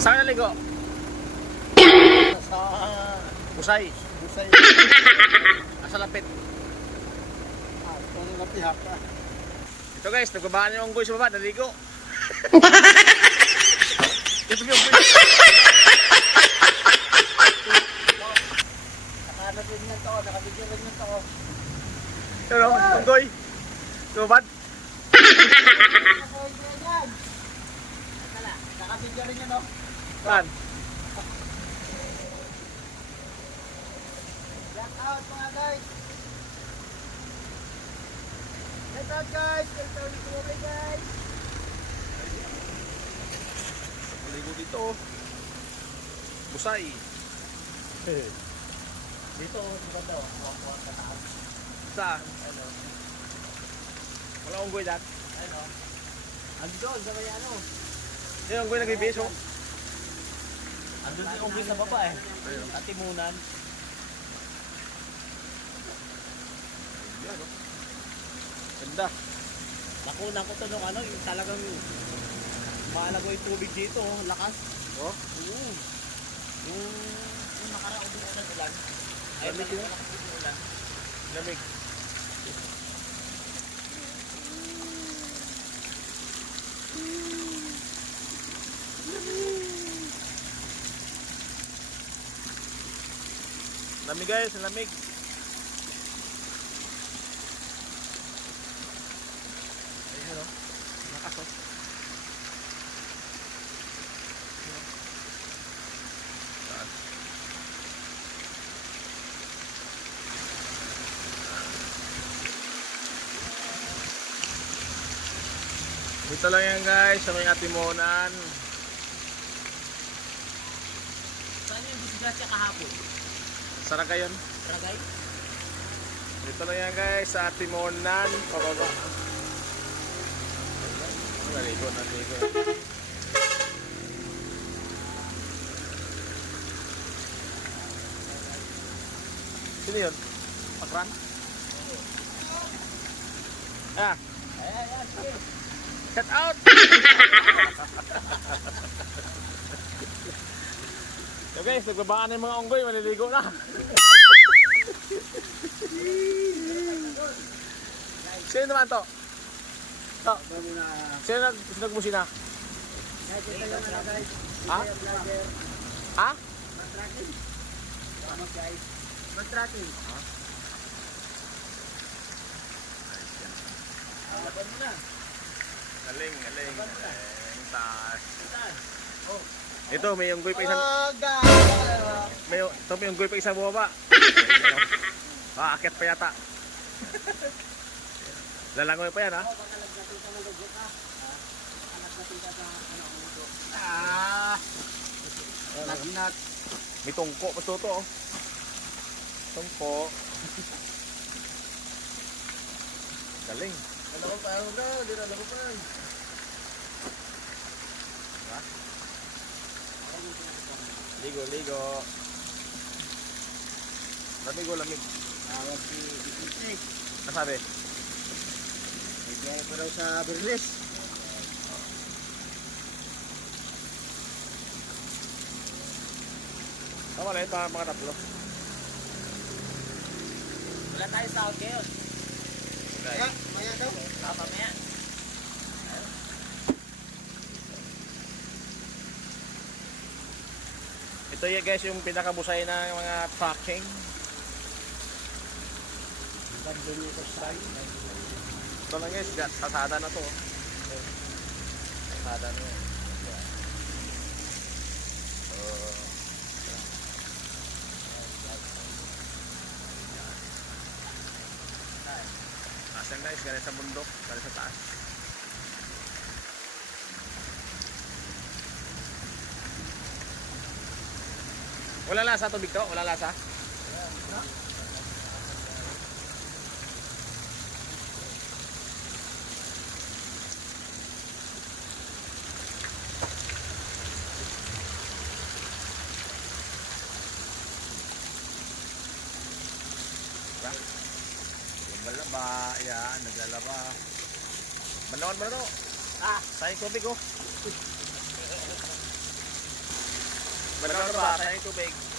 Saan ka naligo? Sa Busay. Busay. Asa lapit. Ito na napihak ka. Ito guys, nagbabaan yung unggoy sa baba, naligo. Ito yung unggoy. Nakanatin niyan to, nakabigyan rin niyan to. Pero, unggoy. Subad. Nakabigyan rin niyan, no? Saan? Shout out mga guys! Shout out guys! Shout out dito mga guys! Naligo dito. Busay. Dito, diba daw? Kuha sa taas. Saan? Ano? Wala unggoy dyan. Ano? Andun, sa may ano? Yung unggoy nagbibiso. Andun yung unggoy sa baba eh. At timunan. Yan, oh. Ganda. Nakunan ko to nung ano, yung talagang maalago yung tubig dito, oh, lakas. Oh. Oo. Yung nakaraong din sa ulan. Ay, Lamig yun. malakas din yung ulan. Lamig. Lamig guys, lamig. Ayun o. Lakas o. Taas. Dito lang yan guys, sa may Atimonan. Saan yung disgrasya kahapon? Saragayon. Ragay? Dito lang yan guys, sa Atimonan. Pababa. Naligo, naligo. Sino yun? Pakran? Ah, Ayan, sige. set out! So guys, nagbabaan na yung mga unggoy, maliligo na. Sino naman to? To. Sino nagmusina? Guys, ito lang na guys. Ha? Vlogger. Ha? Mag-tracking. Tama guys. Mag-tracking. Laban mo na. Galing, galing. Galing, taas. Saan? Oh. Ito, may unggoy pa isang... May unggoy pa isang bumaba. Ah, akit pa yata. Lalangoy pa yan ha? Baka nagdating ka ng lagyan ka. Baka nagdating ka sa ano ang mundo. Ah! Nagnat. May tungko pa to oh. Tungko. Galing. Alam pa ako bro, di na alam pa. Ha? Ligo, ligo. Lamig o lamig. Tawag si Bisnisnik. Ano sabi? Bigay pa daw sa Berlis. Tama na yun, mga tatlo. Wala tayo sa ngayon. Guys. Maya daw. Mamaya. Ito yung guys yung pinakabusay ng mga tracking. Ganda nito sa Ito lang guys, kasada na to. Kasada na yun. Asan guys, galing sa bundok, galing sa taas. Wala lasa tubig to? Wala lasa? Naglalaba, yan, naglalaba. Manood mo na to. Sayang tubig oh. Magkano ba? Sa yung tubig?